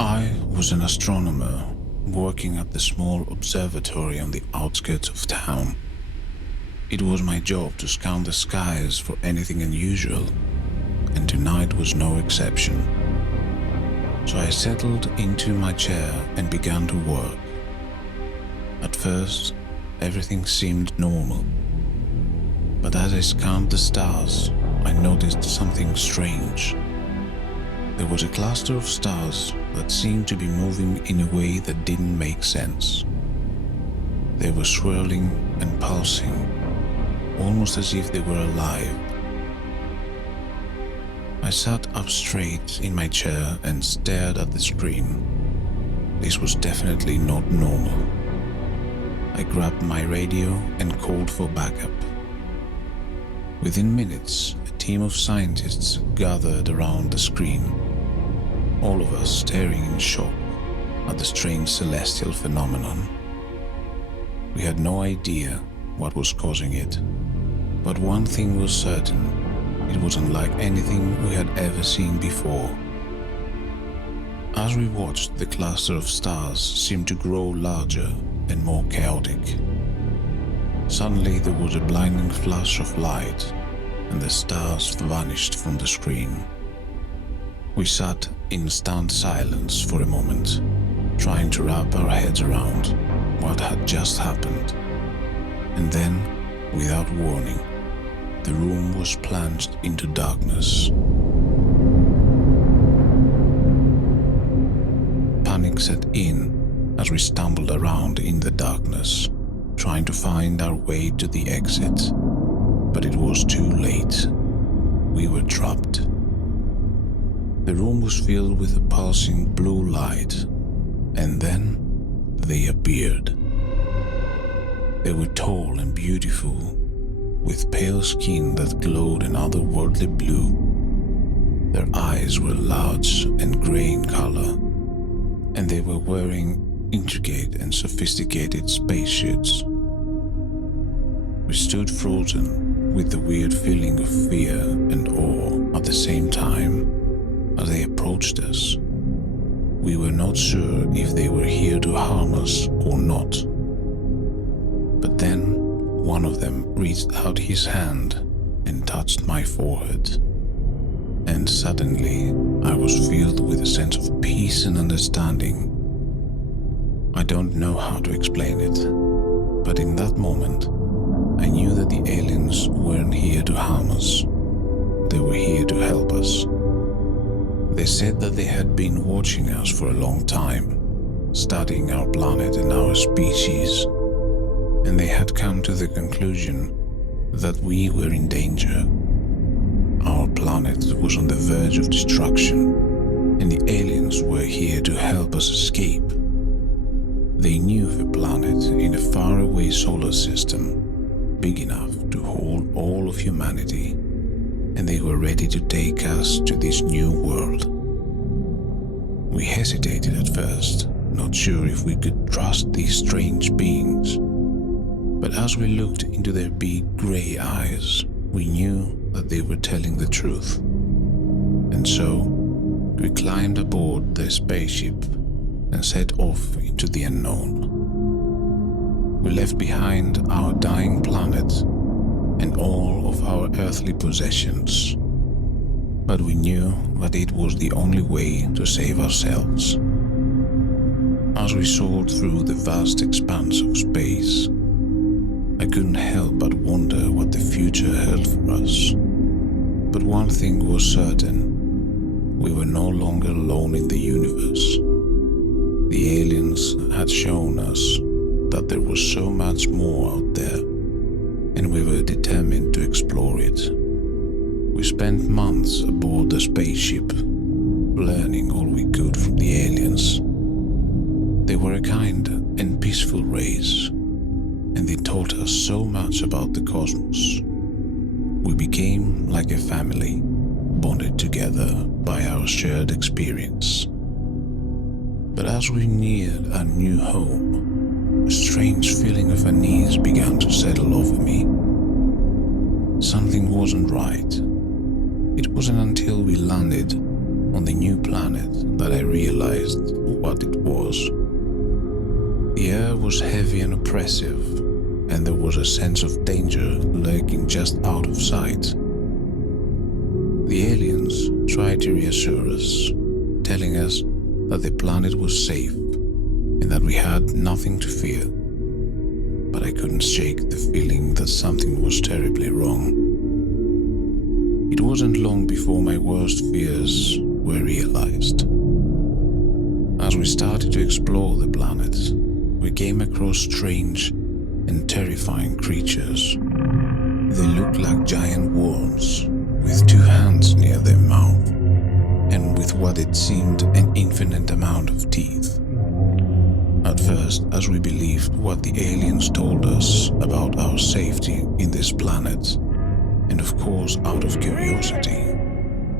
I was an astronomer working at the small observatory on the outskirts of town. It was my job to scan the skies for anything unusual, and tonight was no exception. So I settled into my chair and began to work. At first, everything seemed normal, but as I scanned the stars, I noticed something strange. There was a cluster of stars that seemed to be moving in a way that didn't make sense. They were swirling and pulsing, almost as if they were alive. I sat up straight in my chair and stared at the screen. This was definitely not normal. I grabbed my radio and called for backup. Within minutes, a team of scientists gathered around the screen, all of us staring in shock at the strange celestial phenomenon. We had no idea what was causing it, but one thing was certain: it was unlike anything we had ever seen before. As we watched, the cluster of stars seemed to grow larger and more chaotic. Suddenly there was a blinding flash of light, and the stars vanished from the screen. We sat in stunned silence for a moment, trying to wrap our heads around what had just happened. And then, without warning, the room was plunged into darkness. Panic set in as we stumbled around in the darkness, trying to find our way to the exit. But it was too late. We were trapped. The room was filled with a pulsing blue light, and then they appeared. They were tall and beautiful, with pale skin that glowed an otherworldly blue. Their eyes were large and grey in color, and they were wearing intricate and sophisticated spacesuits. We stood frozen with the weird feeling of fear and awe at the same time as they approached us. We were not sure if they were here to harm us or not. But then one of them reached out his hand and touched my forehead. And suddenly I was filled with a sense of peace and understanding. I don't know how to explain it, but in that moment, I knew that the aliens weren't here to harm us. They were here to help us. They said that they had been watching us for a long time, studying our planet and our species, and they had come to the conclusion that we were in danger. Our planet was on the verge of destruction, and the aliens were here to help us escape. They knew of a planet in a faraway solar system, big enough to hold all of humanity, and they were ready to take us to this new world. We hesitated at first, not sure if we could trust these strange beings. But as we looked into their big grey eyes, we knew that they were telling the truth. And so, we climbed aboard their spaceship and set off into the unknown. We left behind our dying planet and all of our earthly possessions, but we knew that it was the only way to save ourselves. As we soared through the vast expanse of space, I couldn't help but wonder what the future held for us. But one thing was certain: we were no longer alone in the universe. The aliens had shown us that there was so much more out there, and we were determined to explore it. We spent months aboard the spaceship, learning all we could from the aliens. They were a kind and peaceful race, and they taught us so much about the cosmos. We became like a family, bonded together by our shared experience. But as we neared our new home, a strange feeling of unease began to settle over me. Something wasn't right. It wasn't until we landed on the new planet that I realized what it was. The air was heavy and oppressive, and there was a sense of danger lurking just out of sight. The aliens tried to reassure us, telling us that the planet was safe and that we had nothing to fear. But I couldn't shake the feeling that something was terribly wrong. It wasn't long before my worst fears were realized. As we started to explore the planet, we came across strange and terrifying creatures. They looked like giant worms with two hands near their mouth and with what it seemed an infinite amount of teeth. At first, as we believed what the aliens told us about our safety in this planet, and of course out of curiosity,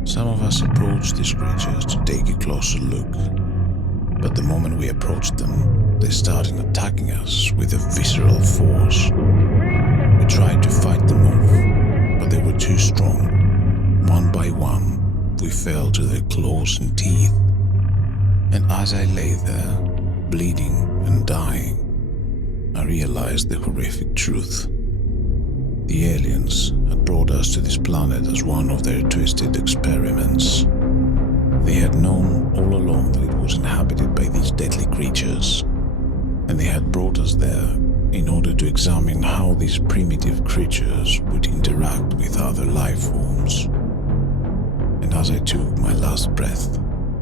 some of us approached these creatures to take a closer look. But the moment we approached them, they started attacking us with a visceral force. We tried to fight them off, but they were too strong. One by one, we fell to their claws and teeth. And as I lay there, bleeding and dying, I realized the horrific truth. The aliens had brought us to this planet as one of their twisted experiments. They had known all along that it was inhabited by these deadly creatures, and they had brought us there in order to examine how these primitive creatures would interact with other life forms. And as I took my last breath,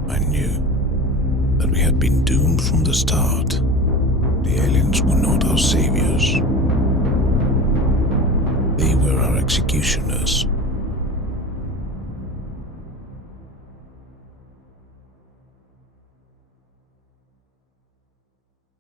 I knew that we had been doomed from the start. The aliens were not our saviors. They were our executioners.